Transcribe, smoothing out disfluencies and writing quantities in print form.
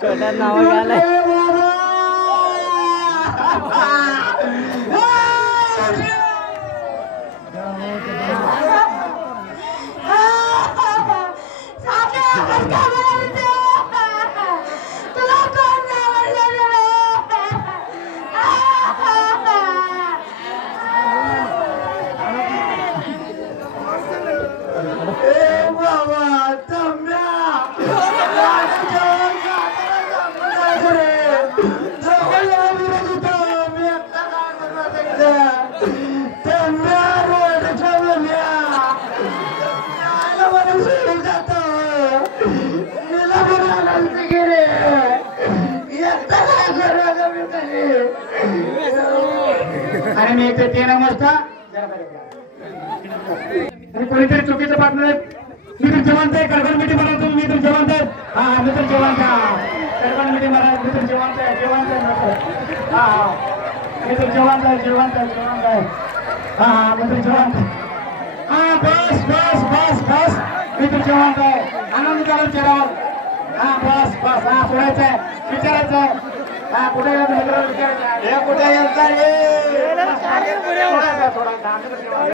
छोटा नाव घ्यायला आणि मी इथे 3 वाजता कोणीतरी चुकीचं पाठवलं मी तर जेवण आहे कडकड मिठी मला तुम्ही मी तर जेवण आहे हा मी तर जेवण कडकड मिठी मला मी तर जेवण आहे हा मी तर जेवण आहे हा मी तर जेवण हा बस मी तर जेवण आहे आनंद करा चेहऱ्यावर हा बस हा सोडायचं आहे विचारायचं हा कुठे विचारायचं कुठे